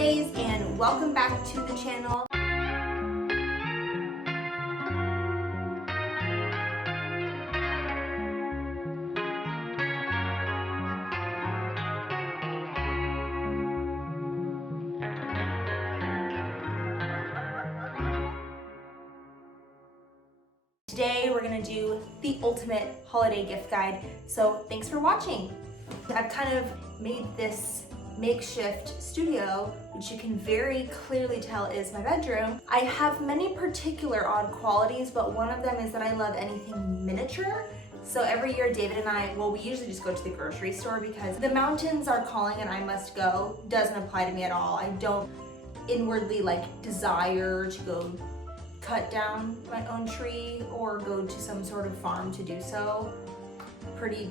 holidays and welcome back to the channel. Today we're gonna do the ultimate holiday gift guide, so thanks for watching. I've kind of made this makeshift studio, which you can very clearly tell is my bedroom. I have many particular odd qualities, but one of them is that I love anything miniature. So every year David and I, well, we usually just go to the grocery store because the mountains are calling and I must go doesn't apply to me at all. I don't inwardly desire to go cut down my own tree or go to some sort of farm to do so. Pretty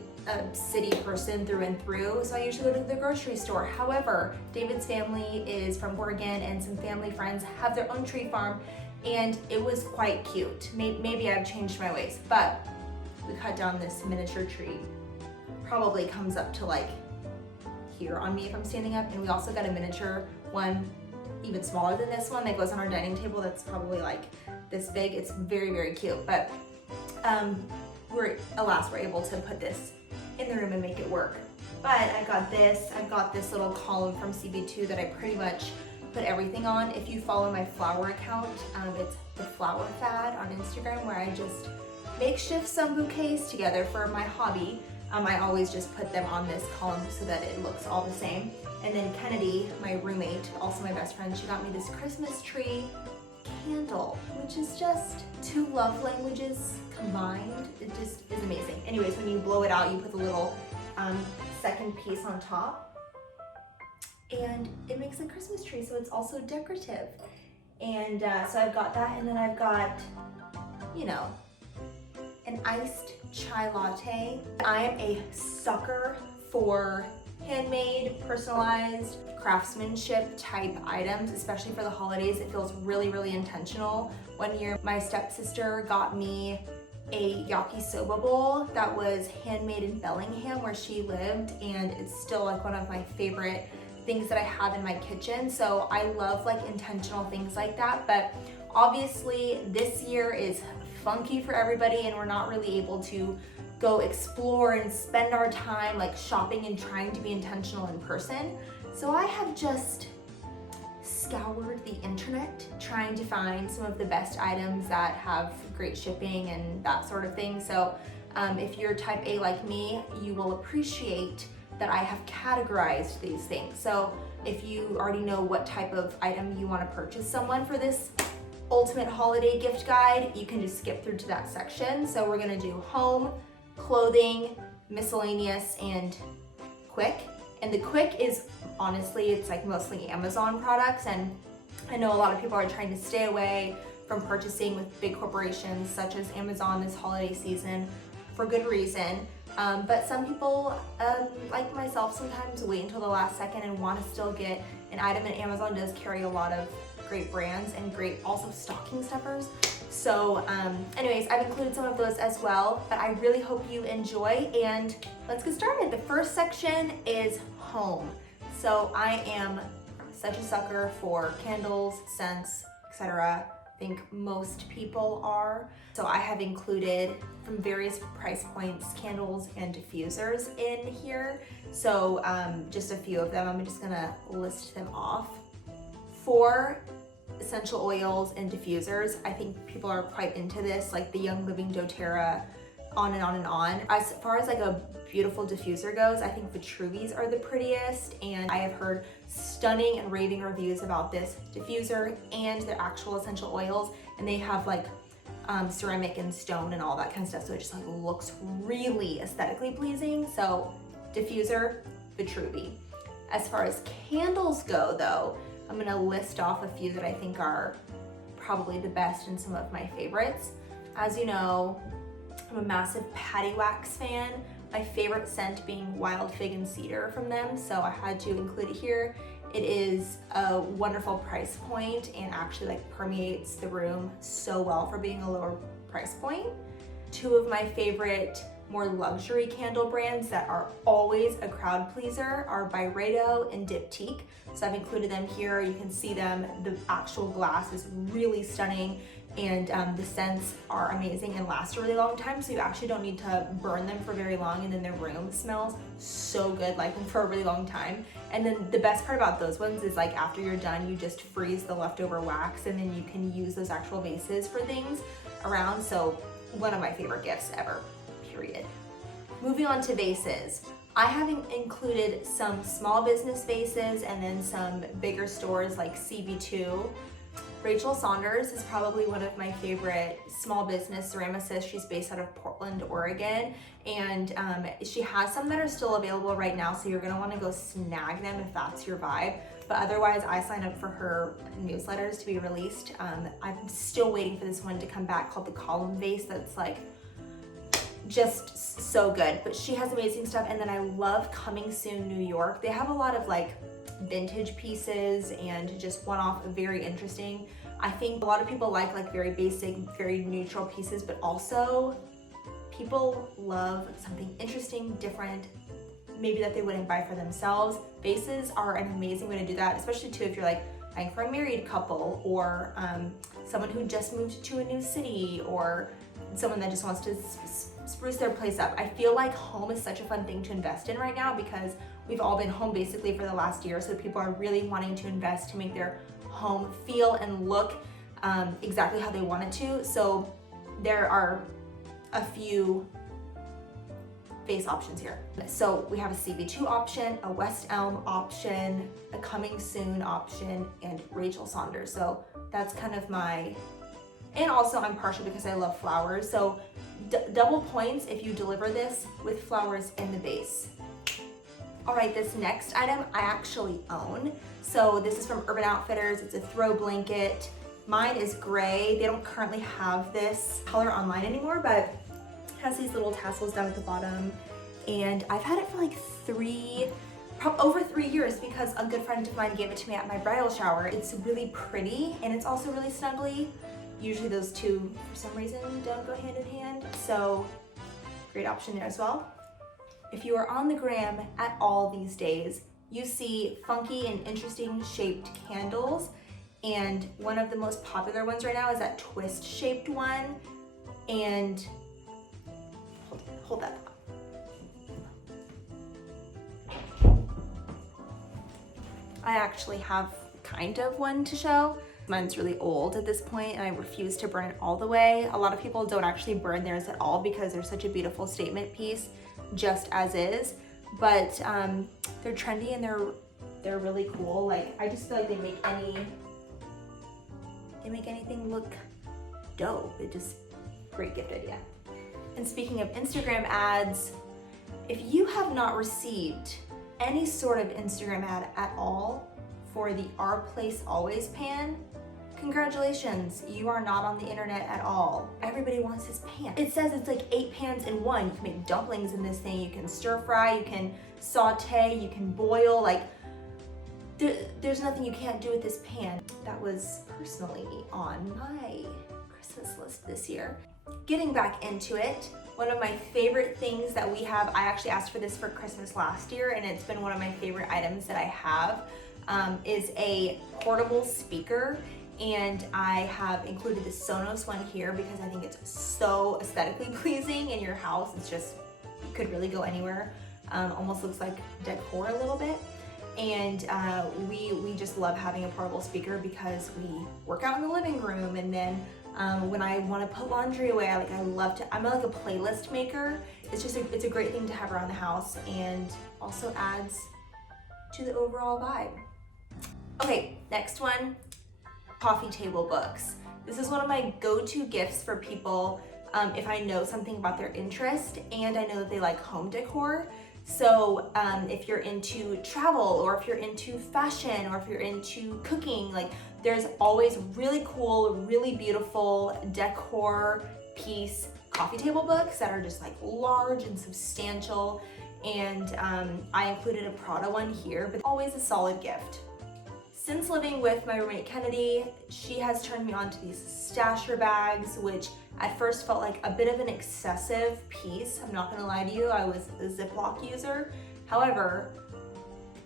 city person through and through, so I usually go to the grocery store. However, David's family is from Oregon and some family friends have their own tree farm and it was quite cute. Maybe I've changed my ways, but we cut down this miniature tree. Probably comes up to here on me if I'm standing up, and we also got a miniature one even smaller than this one that goes on our dining table that's probably this big. It's very, very cute, but we're able to put this in the room and make it work. But I've got this little column from CB2 that I pretty much put everything on. If you follow my flower account, it's the Flower Fad on Instagram, where I just makeshift some bouquets together for my hobby. I always just put them on this column so that it looks all the same. And then Kennedy, my roommate, also my best friend, she got me this Christmas tree candle, which is just two love languages combined. It just is amazing. Anyways, when you blow it out, you put the little second piece on top and it makes a Christmas tree, so it's also decorative. And so I've got that, and then I've got, an iced chai latte. I am a sucker for handmade, personalized, craftsmanship type items, especially for the holidays. It feels really, really intentional. One year, my stepsister got me a yakisoba bowl that was handmade in Bellingham where she lived, and it's still one of my favorite things that I have in my kitchen. So I love intentional things like that, but obviously this year is funky for everybody and we're not really able to go explore and spend our time shopping and trying to be intentional in person. So I have just scoured the internet trying to find some of the best items that have great shipping and that sort of thing. So if you're type A like me, you will appreciate that I have categorized these things. So if you already know what type of item you want to purchase someone for this ultimate holiday gift guide, you can just skip through to that section. So we're gonna do home, clothing, miscellaneous, and quick. And the quick is honestly, it's mostly Amazon products, and I know a lot of people are trying to stay away from purchasing with big corporations such as Amazon this holiday season for good reason. But some people, like myself, sometimes wait until the last second and want to still get an item, and Amazon does carry a lot of great brands and great also stocking stuffers. So anyways, I've included some of those as well, but I really hope you enjoy, and let's get started. The first section is home. So I am such a sucker for candles, scents, etc. I think most people are. So I have included from various price points candles and diffusers in here. So just a few of them, I'm just gonna list them off. For essential oils and diffusers, I think people are quite into this, the Young Living doTERRA, on and on and on. As far as a beautiful diffuser goes, I think Vitruvis are the prettiest, and I have heard stunning and raving reviews about this diffuser and their actual essential oils, and they have ceramic and stone and all that kind of stuff, so it just looks really aesthetically pleasing. So diffuser, Vitruvi. As far as candles go though, I'm gonna list off a few that I think are probably the best and some of my favorites. As you know, I'm a massive Paddywax fan. My favorite scent being Wild Fig and Cedar from them, so I had to include it here. It is a wonderful price point and actually permeates the room so well for being a lower price point. Two of my favorite more luxury candle brands that are always a crowd pleaser are Byredo and Diptyque. So I've included them here. You can see them. The actual glass is really stunning, and the scents are amazing and last a really long time, so you actually don't need to burn them for very long, and then the room smells so good, like for a really long time. And then the best part about those ones is like after you're done, you just freeze the leftover wax, and then you can use those actual vases for things around. So one of my favorite gifts ever, period. Moving on to vases. I have included some small business vases and then some bigger stores like CB2. Rachel Saunders is probably one of my favorite small business ceramicists. She's based out of Portland, Oregon, and she has some that are still available right now, so you're gonna wanna go snag them if that's your vibe. But otherwise, I signed up for her newsletters to be released. I'm still waiting for this one to come back called the Elm Vase that's like just so good. But she has amazing stuff. And then I love Coming Soon New York. They have a lot of like vintage pieces and just one-off, very interesting. I think a lot of people like very basic, very neutral pieces, but also people love something interesting, different, maybe that they wouldn't buy for themselves. Vases are an amazing way to do that, especially too if you're like buying for a married couple, or someone who just moved to a new city, or someone that just wants to spruce their place up. I feel like home is such a fun thing to invest in right now because we've all been home basically for the last year, so people are really wanting to invest to make their home feel and look exactly how they want it to. So there are a few vase options here. So we have a CB2 option, a West Elm option, a Coming Soon option, and Rachel Saunders. So that's kind of my, and also I'm partial because I love flowers. So double points if you deliver this with flowers in the vase. All right, this next item I actually own. So this is from Urban Outfitters. It's a throw blanket. Mine is gray. They don't currently have this color online anymore, but it has these little tassels down at the bottom. And I've had it for like over 3 years because a good friend of mine gave it to me at my bridal shower. It's really pretty and it's also really snuggly. Usually those two, for some reason, don't go hand in hand. So great option there as well. If you are on the gram at all these days, you see funky and interesting shaped candles. And one of the most popular ones right now is that twist shaped one. And hold that thought. I actually have kind of one to show. Mine's really old at this point and I refuse to burn it all the way. A lot of people don't actually burn theirs at all because they're such a beautiful statement piece just as is. But they're trendy and they're really cool. Like I just feel like they make anything look dope. It's just great gift idea. And speaking of Instagram ads, if you have not received any sort of Instagram ad at all for the Our Place Always pan, congratulations, you are not on the internet at all. Everybody wants this pan. It says it's like 8 pans in one. You can make dumplings in this thing, you can stir fry, you can saute, you can boil, like there's nothing you can't do with this pan. That was personally on my Christmas list this year. Getting back into it, one of my favorite things that we have, I actually asked for this for Christmas last year and it's been one of my favorite items that I have, is a portable speaker. And I have included the Sonos one here because I think it's so aesthetically pleasing in your house. It's just, you could really go anywhere. Almost looks like decor a little bit. And we just love having a portable speaker because we work out in the living room, and then when I want to put laundry away, I'm like a playlist maker. It's a great thing to have around the house and also adds to the overall vibe. Okay, next one, coffee table books. This is one of my go-to gifts for people if I know something about their interest and I know that they like home decor. So if you're into travel, or if you're into fashion, or if you're into cooking, like there's always really cool, really beautiful decor piece coffee table books that are just like large and substantial. And I included a Prada one here, but always a solid gift. Since living with my roommate Kennedy, she has turned me on to these stasher bags, which at first felt like a bit of an excessive piece. I'm not gonna lie to you, I was a Ziploc user. However,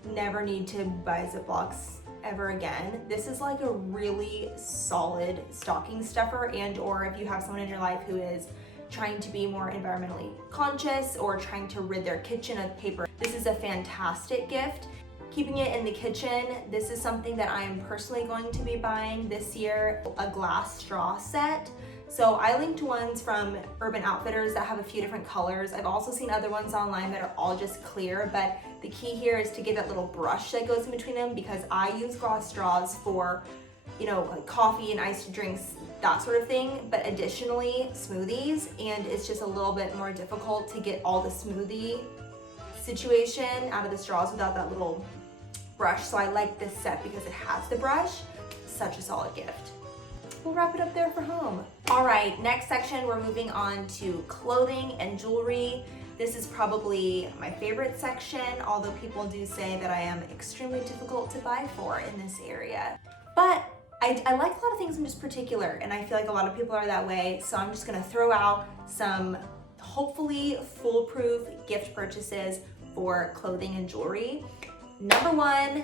never need to buy Ziplocs ever again. This is like a really solid stocking stuffer, and or if you have someone in your life who is trying to be more environmentally conscious or trying to rid their kitchen of paper, this is a fantastic gift. Keeping it in the kitchen, this is something that I am personally going to be buying this year, a glass straw set. So I linked ones from Urban Outfitters that have a few different colors. I've also seen other ones online that are all just clear, but the key here is to get that little brush that goes in between them, because I use glass straws for, you know, like coffee and iced drinks, that sort of thing, but additionally smoothies, and it's just a little bit more difficult to get all the smoothie situation out of the straws without that little brush. So I like this set because it has the brush. Such a solid gift. We'll wrap it up there for home. All right, next section, we're moving on to clothing and jewelry. This is probably my favorite section, although people do say that I am extremely difficult to buy for in this area. But I like a lot of things in just particular, and I feel like a lot of people are that way, so I'm just gonna throw out some hopefully foolproof gift purchases for clothing and jewelry. Number one,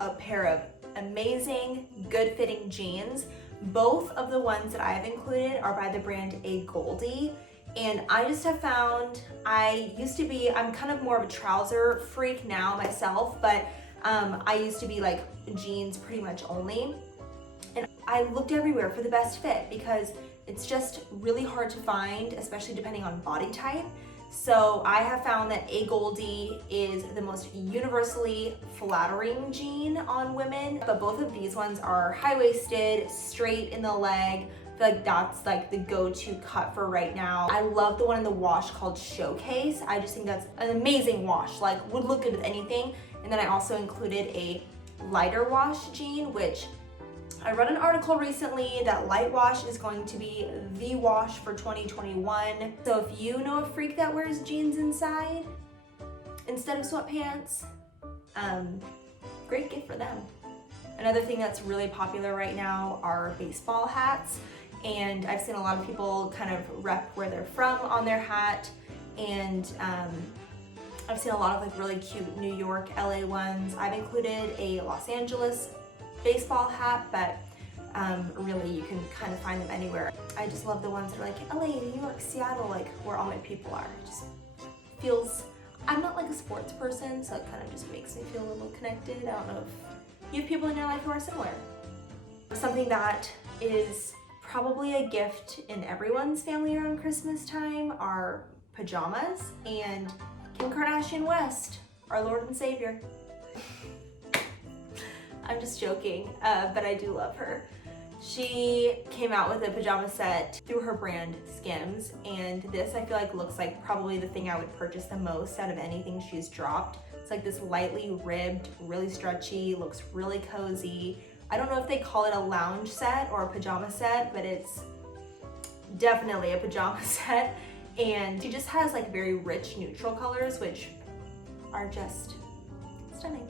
a pair of amazing, good-fitting jeans. Both of the ones that I have included are by the brand Agolde, and I just have found, I'm kind of more of a trouser freak now myself, but I used to be like jeans pretty much only. And I looked everywhere for the best fit because it's just really hard to find, especially depending on body type. So I have found that Agolde is the most universally flattering jean on women, but both of these ones are high-waisted, straight in the leg. I feel like that's like the go-to cut for right now. I love the one in the wash called Showcase. I just think that's an amazing wash, like would look good with anything. And then I also included a lighter wash jean, which I read an article recently that light wash is going to be the wash for 2021. So if you know a freak that wears jeans inside instead of sweatpants, great gift for them. Another thing that's really popular right now are baseball hats. And I've seen a lot of people kind of rep where they're from on their hat. And I've seen a lot of like really cute New York, LA ones. I've included a Los Angeles baseball hat, but really you can kind of find them anywhere. I just love the ones that are like LA, New York, Seattle, like where all my people are. It just feels, I'm not like a sports person, so it kind of just makes me feel a little connected. I don't know if you have people in your life who are similar. Something that is probably a gift in everyone's family around Christmas time are pajamas, and Kim Kardashian West, our Lord and Savior. I'm just joking, but I do love her. She came out with a pajama set through her brand Skims, and this I feel like looks like probably the thing I would purchase the most out of anything she's dropped. It's like this lightly ribbed, really stretchy, looks really cozy. I don't know if they call it a lounge set or a pajama set, but it's definitely a pajama set. And she just has like very rich neutral colors, which are just stunning.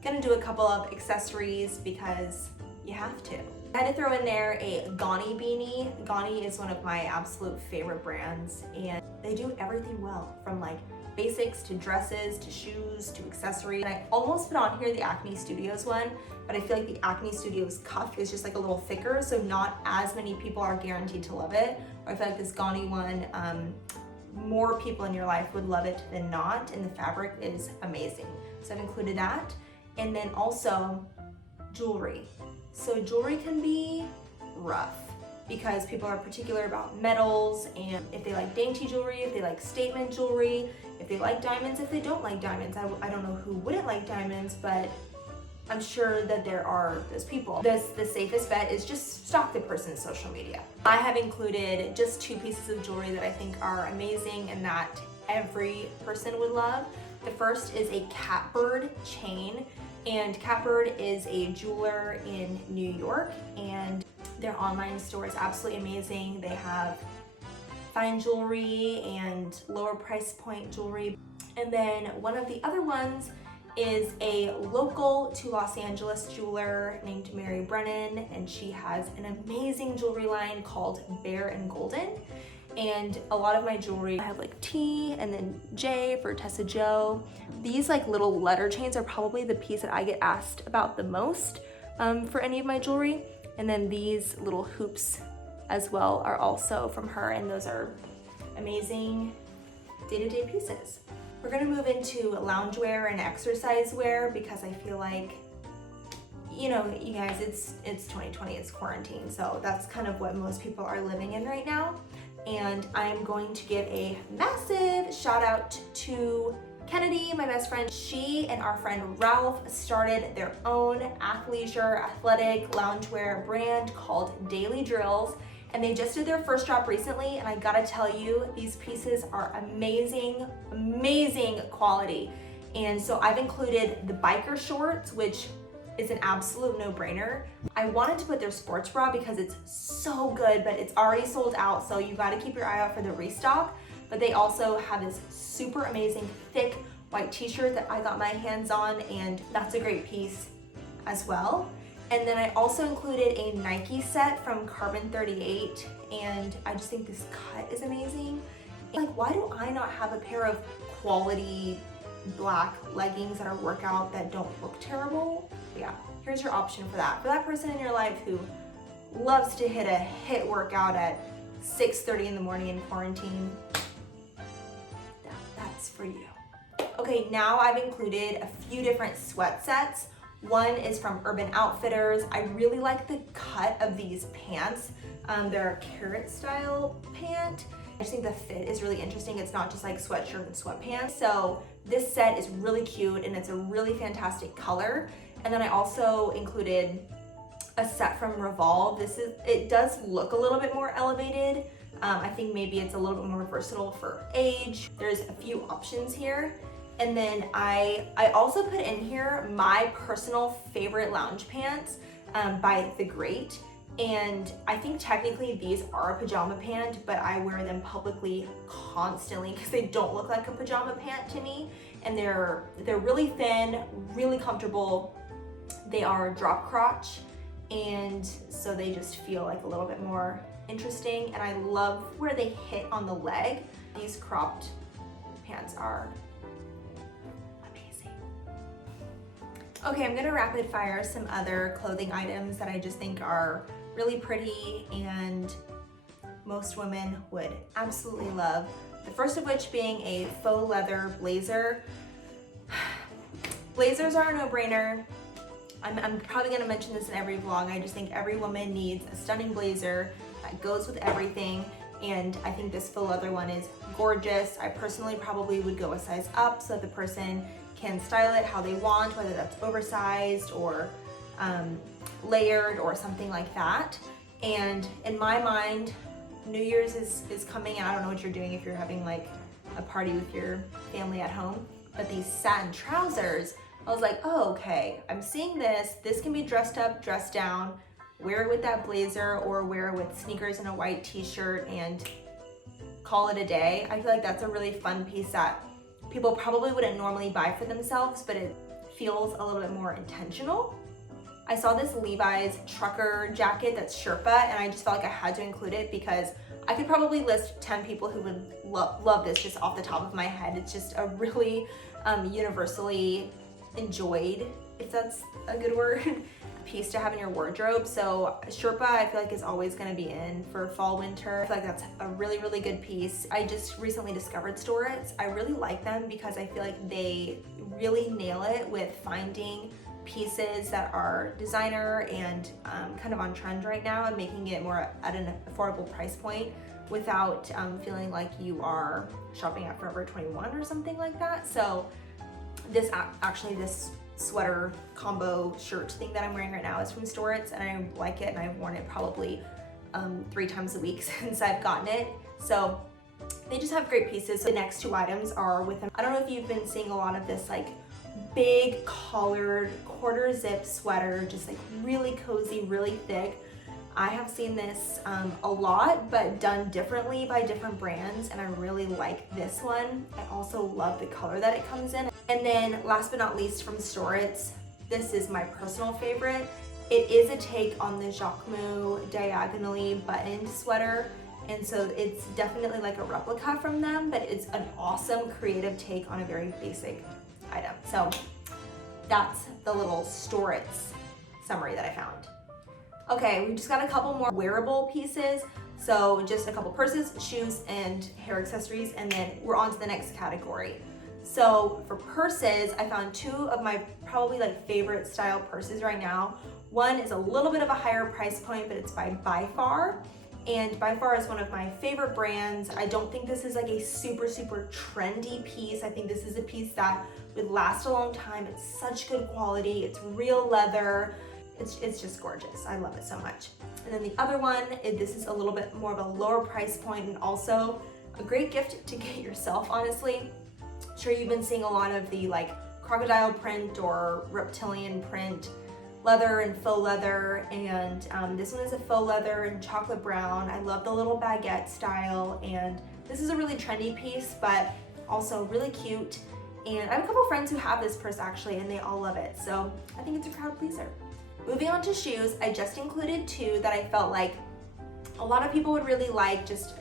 Gonna do a couple of accessories because you have to. I had to throw in there a Ganni beanie. Ganni is one of my absolute favorite brands, and they do everything well, from like basics to dresses to shoes to accessories. And I almost put on here the Acne Studios one, but I feel like the Acne Studios cuff is just like a little thicker, so not as many people are guaranteed to love it. Or I feel like this Ganni one, more people in your life would love it than not, and the fabric is amazing. So I've included that. And then also jewelry. So jewelry can be rough because people are particular about metals, and if they like dainty jewelry, if they like statement jewelry, if they like diamonds, if they don't like diamonds. I don't know who wouldn't like diamonds, but I'm sure that there are those people. The safest bet is just stalk the person's social media. I have included just 2 pieces of jewelry that I think are amazing and that every person would love. The first is a Catbird chain, and Catbird is a jeweler in New York, and their online store is absolutely amazing. They have fine jewelry and lower price point jewelry. And then one of the other ones is a local to Los Angeles jeweler named Mary Brennan, and she has an amazing jewelry line called Bare and Golden. And a lot of my jewelry, I have like T and then J for Tessa Joe. These like little letter chains are probably the piece that I get asked about the most for any of my jewelry. And then these little hoops as well are also from her, and those are amazing day-to-day pieces. We're gonna move into loungewear and exercise wear because I feel like, you know, you guys, it's 2020, it's quarantine, so that's kind of what most people are living in right now. And I'm going to give a massive shout out to Kennedy, my best friend. She and our friend Ralph started their own athleisure, athletic loungewear brand called Daily Drills. And they just did their first drop recently, and I gotta tell you, these pieces are amazing, amazing quality. And so I've included the biker shorts, which is an absolute no-brainer. I wanted to put their sports bra because it's so good, but it's already sold out, so you gotta keep your eye out for the restock. But they also have this super amazing thick white t-shirt that I got my hands on, and that's a great piece as well. And then I also included a Nike set from Carbon 38, and I just think this cut is amazing. Like, why do I not have a pair of quality black leggings that are workout that don't look terrible? Yeah, here's your option for that. For that person in your life who loves to hit a HIIT workout at 6:30 in the morning in quarantine, that's for you. Okay, now I've included a few different sweat sets. One is from Urban Outfitters. I really like the cut of these pants. They're a carrot style pant. I just think the fit is really interesting. It's not just like sweatshirt and sweatpants. So this set is really cute, and it's a really fantastic color. And then I also included a set from Revolve. It does look a little bit more elevated. I think maybe it's a little bit more versatile for age. There's a few options here. And then I also put in here my personal favorite lounge pants by The Great. And I think technically these are a pajama pant, but I wear them publicly constantly because they don't look like a pajama pant to me. And they're really thin, really comfortable. They are drop crotch, and so they just feel like a little bit more interesting. And I love where they hit on the leg. These cropped pants are okay. I'm gonna rapid fire some other clothing items that I just think are really pretty and most women would absolutely love. The first of which being a faux leather blazer. Blazers are a no-brainer. I'm probably gonna mention this in every vlog. I just think every woman needs a stunning blazer that goes with everything. And I think this faux leather one is gorgeous. I personally probably would go a size up so that the person can style it how they want, whether that's oversized or layered or something like that. And in my mind, New Year's is coming, and I don't know what you're doing if you're having like a party with your family at home, but these satin trousers, I was like, oh, okay, I'm seeing this. This can be dressed up, dressed down, wear it with that blazer or wear it with sneakers and a white t-shirt and call it a day. I feel like that's a really fun piece that people probably wouldn't normally buy for themselves, but it feels a little bit more intentional. I saw this Levi's trucker jacket that's sherpa, and I just felt like I had to include it because I could probably list 10 people who would love this just off the top of my head. It's just a really universally enjoyed, if that's a good word, piece to have in your wardrobe. So sherpa, I feel like is always going to be in for fall, winter. I feel like that's a really, really good piece. I just recently discovered Storets. I really like them because I feel like they really nail it with finding pieces that are designer and kind of on trend right now and making it more at an affordable price point without feeling like you are shopping at Forever 21 or something like that. So this sweater combo shirt thing that I'm wearing right now is from Storets, and I like it, and I've worn it probably 3 times a week since I've gotten it. So they just have great pieces. So the next 2 items are with them. I don't know if you've been seeing a lot of this like big collared quarter zip sweater, just like really cozy, really thick. I have seen this a lot, but done differently by different brands, and I really like this one. I also love the color that it comes in. And then last but not least from Storitz, this is my personal favorite. It is a take on the Jacquemus diagonally buttoned sweater, and so it's definitely like a replica from them, but it's an awesome creative take on a very basic item. So that's the little Storitz summary that I found. Okay, we just got a couple more wearable pieces. So just a couple purses, shoes, and hair accessories, and then we're on to the next category. So for purses, I found two of my probably like favorite style purses right now. One is a little bit of a higher price point, but it's by Byfar. And Byfar is one of my favorite brands. I don't think this is like a super trendy piece. I think this is a piece that would last a long time. It's such good quality. It's real leather. It's just gorgeous. I love it so much. And then the other one, this is a little bit more of a lower price point and also a great gift to get yourself, honestly. I'm sure you've been seeing a lot of the like crocodile print or reptilian print leather and faux leather, and this one is a faux leather and chocolate brown. I love the little baguette style, and this is a really trendy piece, but also really cute. And I have a couple friends who have this purse actually, and they all love it. So I think it's a crowd pleaser. Moving on to shoes, I just included two that I felt like a lot of people would really like, just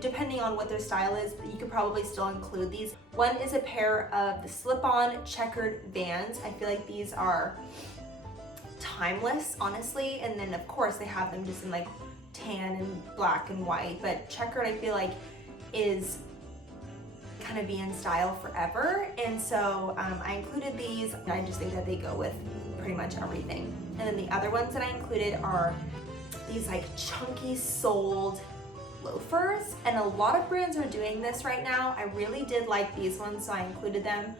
depending on what their style is, you could probably still include these. One is a pair of the slip-on checkered Vans. I feel like these are timeless, honestly, and then of course they have them just in like tan and black and white, but checkered I feel like is kind of be in style forever, and so I included these. I just think that they go with pretty much everything. And then the other ones that I included are these like chunky soled loafers, and a lot of brands are doing this right now. I really did like these ones, so I included them.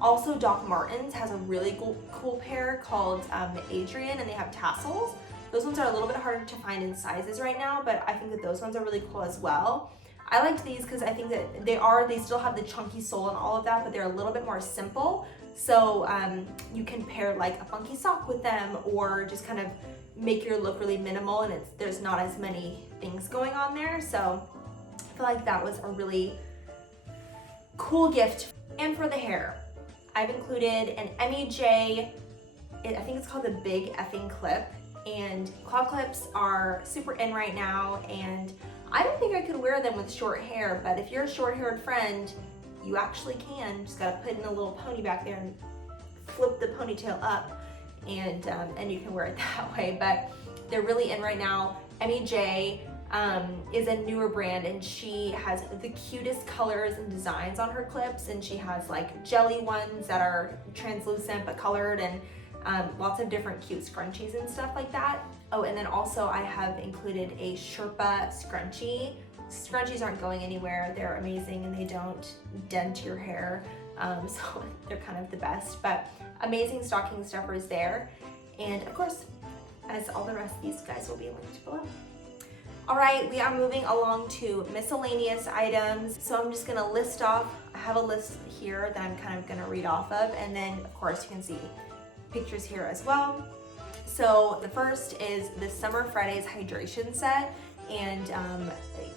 Also, Doc Martens has a really cool pair called Adrian, and they have tassels. Those ones are a little bit harder to find in sizes right now, but I think that those ones are really cool as well. I liked these because I think that they still have the chunky sole and all of that, but they're a little bit more simple. So you can pair like a funky sock with them, or just kind of make your look really minimal, and there's not as many things going on there. So I feel like that was a really cool gift. And for the hair, I've included an MEJ, I think it's called the Big Effing Clip, and claw clips are super in right now, and I don't think I could wear them with short hair, but if you're a short-haired friend, you actually can. Just gotta put in a little pony back there and flip the ponytail up, and you can wear it that way. But they're really in right now. MEJ is a newer brand, and she has the cutest colors and designs on her clips, and she has like jelly ones that are translucent but colored, and lots of different cute scrunchies and stuff like that. Oh, and then also I have included a Sherpa scrunchie. Scrunchies aren't going anywhere. They're amazing, and they don't dent your hair, so they're kind of the best. But amazing stocking stuffers there. And of course, as all the rest of these guys will be linked below. All right, we are moving along to miscellaneous items. So I'm just gonna list off, I have a list here that I'm kind of gonna read off of, and then of course you can see pictures here as well. So the first is the Summer Fridays hydration set, and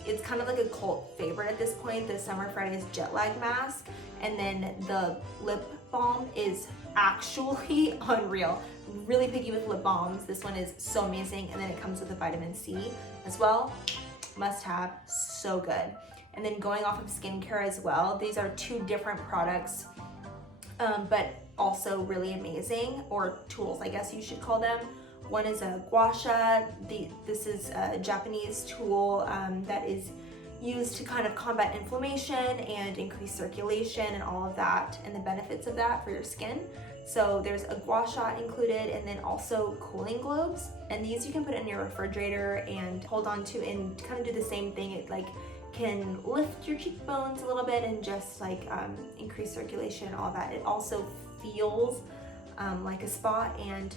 it's kind of like a cult favorite at this point, the Summer Fridays jet lag mask. And then the lip balm is actually unreal. Really picky with lip balms. This one is so amazing, and then it comes with a vitamin C as well. Must have, so good. And then going off of skincare as well, these are two different products, but also really amazing, or tools I guess you should call them. One is a gua sha. This is a Japanese tool that is used to kind of combat inflammation and increase circulation and all of that, and the benefits of that for your skin. So there's a gua sha included, and then also cooling globes. And these you can put in your refrigerator and hold on to, and kind of do the same thing. It like can lift your cheekbones a little bit and just like increase circulation and all that. It also feels like a spa, and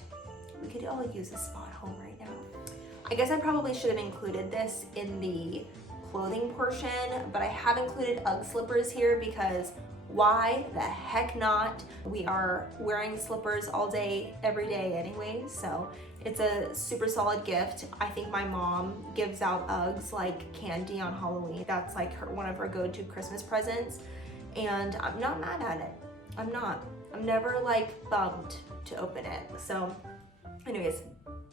we could all use a spa at home right now. I guess I probably should have included this in the clothing portion, but I have included UGG slippers here because why the heck not? We are wearing slippers all day, every day anyway, so It's a super solid gift. I think my mom gives out Uggs like candy on Halloween. That's like one of her go-to Christmas presents. And I'm not mad at it. I'm not. I'm never like bummed to open it. So anyways,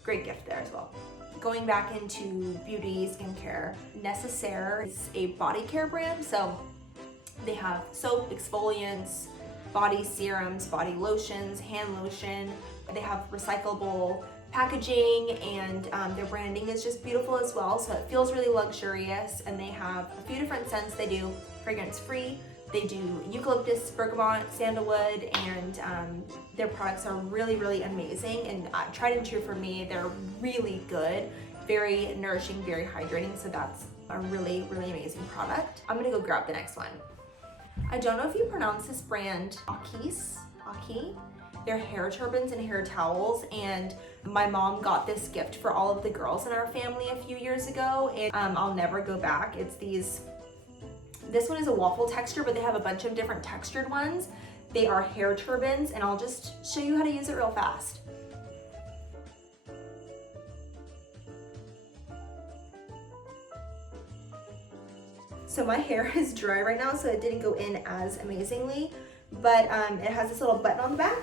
great gift there as well. Going back into beauty, skincare, Necessaire is a body care brand. So they have soap, exfoliants, body serums, body lotions, hand lotion. They have recyclable packaging, and their branding is just beautiful as well. So it feels really luxurious, and they have a few different scents. They do fragrance free, they do eucalyptus, bergamot, sandalwood, and their products are really, really amazing. And tried and true for me, they're really good, very nourishing, very hydrating. So that's a really, really amazing product. I'm gonna go grab the next one. I don't know if you pronounce this brand Aki. They're hair turbans and hair towels, and my mom got this gift for all of the girls in our family a few years ago, and I'll never go back. It's these, this one is a waffle texture, but they have a bunch of different textured ones. They are hair turbans, and I'll just show you how to use it real fast. So my hair is dry right now, so it didn't go in as amazingly, but it has this little button on the back.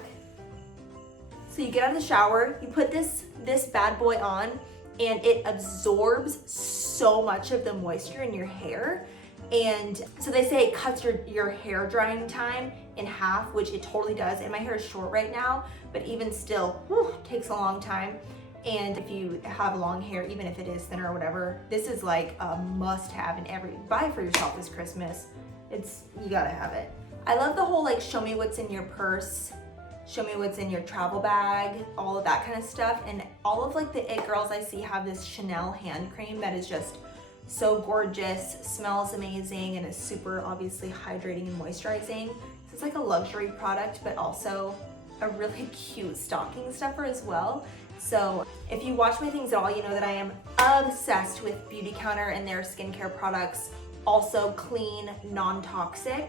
So you get out of the shower, you put this bad boy on, and it absorbs so much of the moisture in your hair. And so they say it cuts your hair drying time in half, which it totally does. And my hair is short right now, but even still, whew, takes a long time. And if you have long hair, even if it is thinner or whatever, this is like a must have in buy for yourself this Christmas. You gotta have it. I love the whole like show me what's in your purse, show me what's in your travel bag, all of that kind of stuff. And all of like the it girls I see have this Chanel hand cream that is just so gorgeous, smells amazing, and is super obviously hydrating and moisturizing. So it's like a luxury product, but also a really cute stocking stuffer as well. So if you watch my things at all, you know that I am obsessed with Beautycounter and their skincare products, also clean, non-toxic.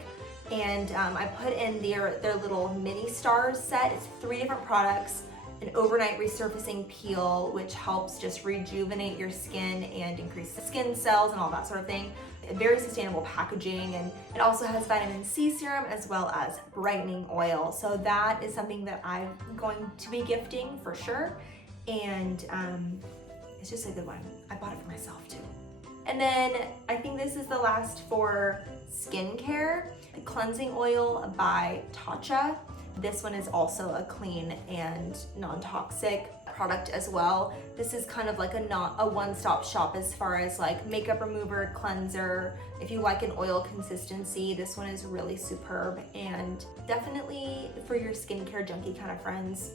And I put in their little mini stars set. It's 3 different products, an overnight resurfacing peel, which helps just rejuvenate your skin and increase the skin cells and all that sort of thing. Very sustainable packaging, and it also has vitamin C serum as well as brightening oil. So that is something that I'm going to be gifting for sure. And it's just a good one. I bought it for myself too. And then I think this is the last for skincare, the cleansing oil by Tatcha. This one is also a clean and non-toxic product as well. This is kind of like a one-stop shop as far as like makeup remover, cleanser. If you like an oil consistency, this one is really superb, and definitely for your skincare junkie kind of friends.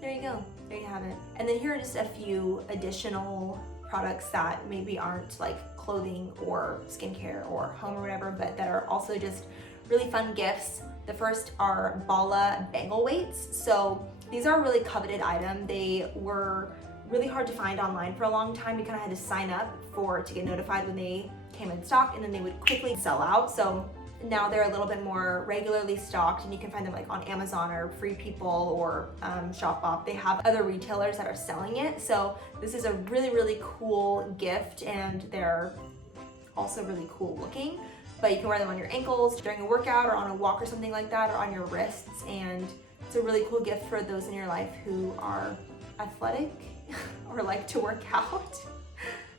There you go, there you have it. And then here are just a few additional products that maybe aren't like clothing or skincare or home or whatever, but that are also just really fun gifts. The first are Bala bangle weights. So these are a really coveted item. They were really hard to find online for a long time. You kind of had to sign up to get notified when they came in stock, and then they would quickly sell out. So now they're a little bit more regularly stocked, and you can find them like on Amazon or Free People or Shopbop. They have other retailers that are selling it. So this is a really, really cool gift, and they're also really cool looking. But you can wear them on your ankles during a workout or on a walk or something like that, or on your wrists. And it's a really cool gift for those in your life who are athletic or like to work out.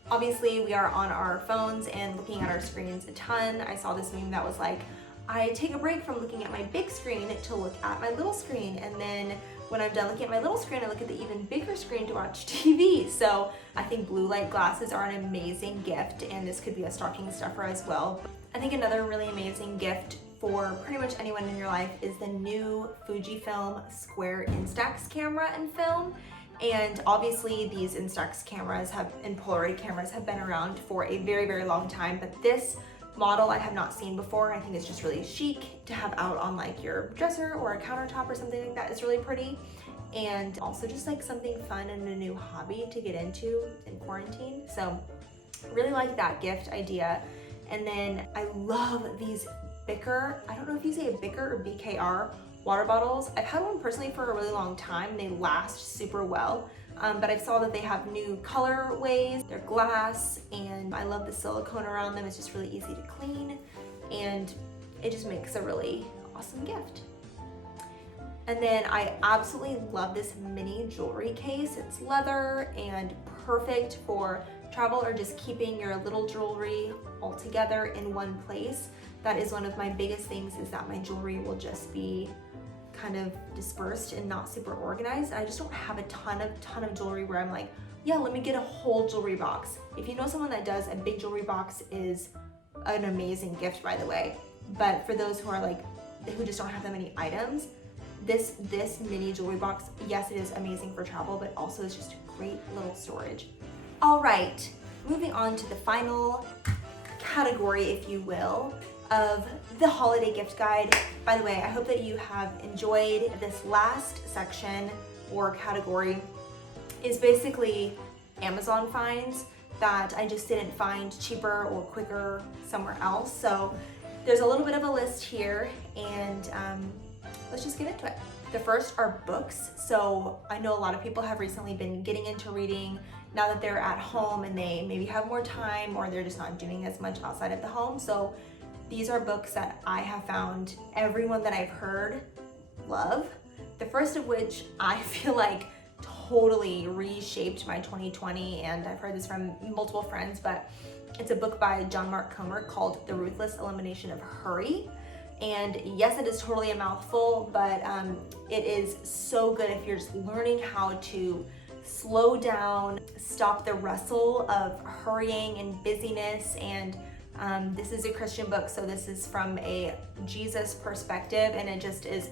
Obviously, we are on our phones and looking at our screens a ton. I saw this meme that was like, I take a break from looking at my big screen to look at my little screen. And then when I'm done looking at my little screen, I look at the even bigger screen to watch TV. So I think blue light glasses are an amazing gift, and this could be a stocking stuffer as well. I think another really amazing gift for pretty much anyone in your life is the new Fujifilm Square Instax camera and film. And obviously these Instax cameras and Polaroid cameras have been around for a very, very long time, but this model I have not seen before. I think it's just really chic to have out on like your dresser or a countertop or something like that. It's really pretty, and also just like something fun and a new hobby to get into in quarantine. So really like that gift idea. And then I love these Bicker, I don't know if you say a Bicker or BKR water bottles. I've had one personally for a really long time. They last super well. But I saw that they have new colorways. They're glass, and I love the silicone around them. It's just really easy to clean, and it just makes a really awesome gift. And then I absolutely love this mini jewelry case. It's leather and perfect for travel or just keeping your little jewelry all together in one place. That is one of my biggest things, is that my jewelry will just be kind of dispersed and not super organized. I just don't have a ton of jewelry where I'm like, yeah, let me get a whole jewelry box. If you know someone that does, a big jewelry box is an amazing gift, by the way. But for those who are like, who just don't have that many items, this mini jewelry box, yes, it is amazing for travel, but also it's just great little storage. All right, moving on to the final category, if you will, of the holiday gift guide. By the way, I hope that you have enjoyed this last section or category. Is basically Amazon finds that I just didn't find cheaper or quicker somewhere else. So there's a little bit of a list here, and let's just get into it. The first are books. So I know a lot of people have recently been getting into reading now that they're at home and they maybe have more time, or they're just not doing as much outside of the home. So these are books that I have found everyone that I've heard love. The first of which I feel like totally reshaped my 2020, and I've heard this from multiple friends, but it's a book by John Mark Comer called The Ruthless Elimination of Hurry. And yes, it is totally a mouthful, but it is so good if you're just learning how to slow down, stop the rustle of hurrying and busyness. And this is a Christian book, so this is from a Jesus perspective, and it just is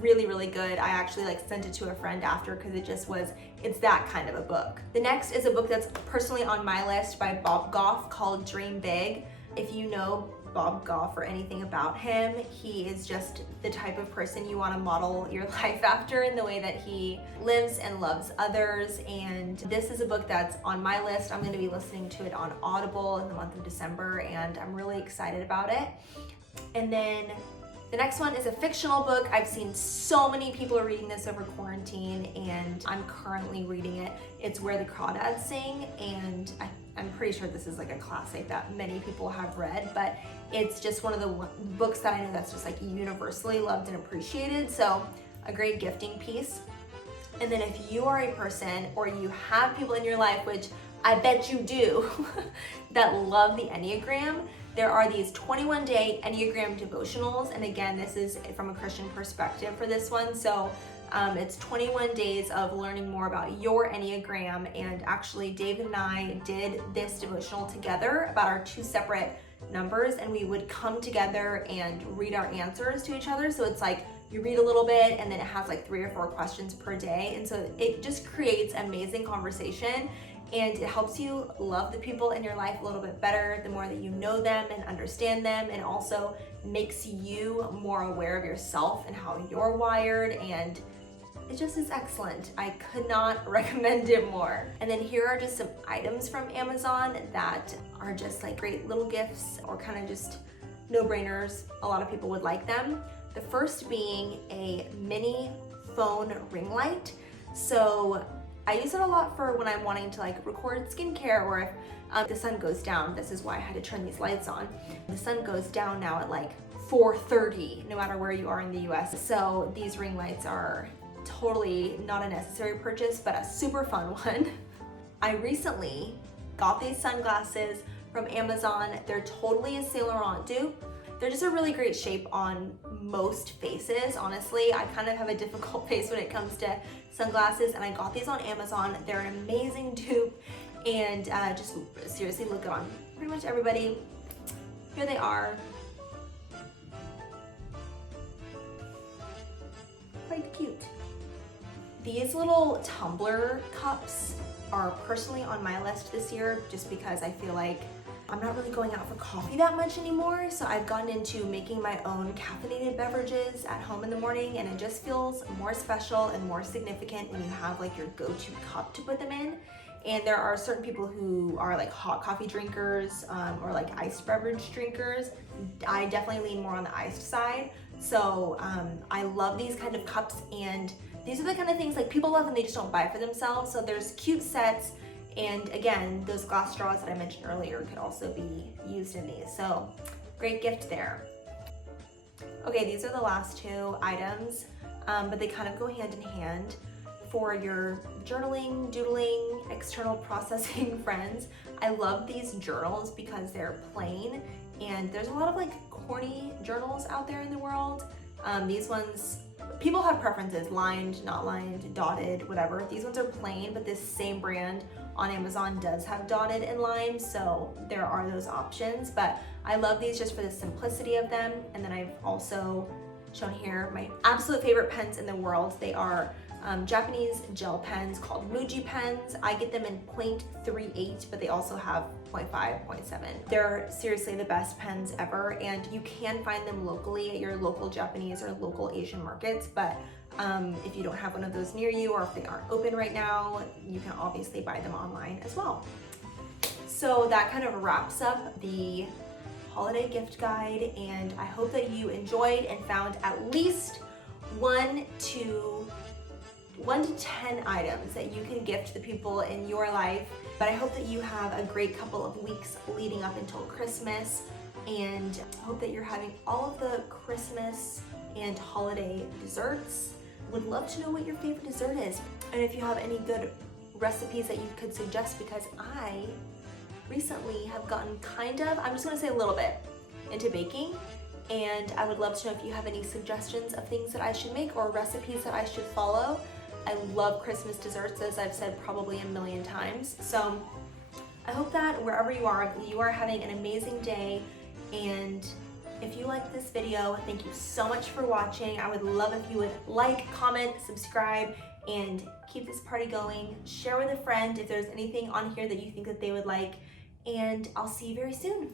really, really good. I actually sent it to a friend after, because it's that kind of a book. The next is a book that's personally on my list by Bob Goff called Dream Big. If you know Bob Goff or anything about him, he is just the type of person you want to model your life after in the way that he lives and loves others. And this is a book that's on my list. I'm going to be listening to it on Audible in the month of December, and I'm really excited about it. And then the next one is a fictional book. I've seen so many people are reading this over quarantine, and I'm currently reading it. It's Where the Crawdads Sing, and I'm pretty sure this is like a classic that many people have read, but it's just one of the books that I know that's just universally loved and appreciated. So a great gifting piece. And then if you are a person, or you have people in your life, which I bet you do, that love the Enneagram, there are these 21-day Enneagram devotionals. And again, this is from a Christian perspective for this one. So it's 21 days of learning more about your Enneagram. And actually, David and I did this devotional together about our two separate numbers, and we would come together and read our answers to each other. So it's you read a little bit, and then it has 3 or 4 questions per day. And so it just creates amazing conversation, and it helps you love the people in your life a little bit better the more that you know them and understand them, and also makes you more aware of yourself and how you're wired, and it just is excellent. I could not recommend it more. And then here are just some items from Amazon that are just great little gifts, or kind of just no-brainers. A lot of people would like them. The first being a mini phone ring light. So I use it a lot for when I'm wanting to record skincare, or if the sun goes down. This is why I had to turn these lights on. The sun goes down now at 4:30, no matter where you are in the US. So these ring lights are totally not a necessary purchase, but a super fun one. I recently got these sunglasses from Amazon. They're totally a Saint Laurent dupe. They're just a really great shape on most faces, honestly. I kind of have a difficult face when it comes to sunglasses, and I got these on Amazon. They're an amazing dupe, and just seriously look good on pretty much everybody. Here they are. Quite cute. These little tumbler cups are personally on my list this year, just because I feel like I'm not really going out for coffee that much anymore. So I've gotten into making my own caffeinated beverages at home in the morning, and it just feels more special and more significant when you have your go-to cup to put them in. And there are certain people who are like hot coffee drinkers or like iced beverage drinkers. I definitely lean more on the iced side. So I love these kind of cups, and these are the kind of things like people love and they just don't buy for themselves. So there's cute sets, and again, those glass straws that I mentioned earlier could also be used in these. So great gift there. Okay, these are the last two items, but they kind of go hand in hand for your journaling, doodling, external processing friends. I love these journals because they're plain, and there's a lot of like corny journals out there in the world. These ones, people have preferences, lined, not lined, dotted, whatever. These ones are plain, but this same brand on Amazon does have dotted and lined, so there are those options. But I love these just for the simplicity of them. And then I've also shown here my absolute favorite pens in the world. They are Japanese gel pens called Muji pens. I get them in 0.38, but they also have 0.5, 0.7. They're seriously the best pens ever, and you can find them locally at your local Japanese or local Asian markets, but if you don't have one of those near you, or if they aren't open right now, you can obviously buy them online as well. So that kind of wraps up the holiday gift guide, and I hope that you enjoyed and found at least 1 to 10 items that you can gift the people in your life. But I hope that you have a great couple of weeks leading up until Christmas, and I hope that you're having all of the Christmas and holiday desserts. Would love to know what your favorite dessert is, and if you have any good recipes that you could suggest, because I recently have gotten kind of, I'm just gonna say a little bit, into baking, and I would love to know if you have any suggestions of things that I should make or recipes that I should follow. I love Christmas desserts, as I've said probably a million times. So I hope that wherever you are having an amazing day. And if you like this video, thank you so much for watching. I would love if you would like, comment, subscribe, and keep this party going. Share with a friend if there's anything on here that you think that they would like. And I'll see you very soon.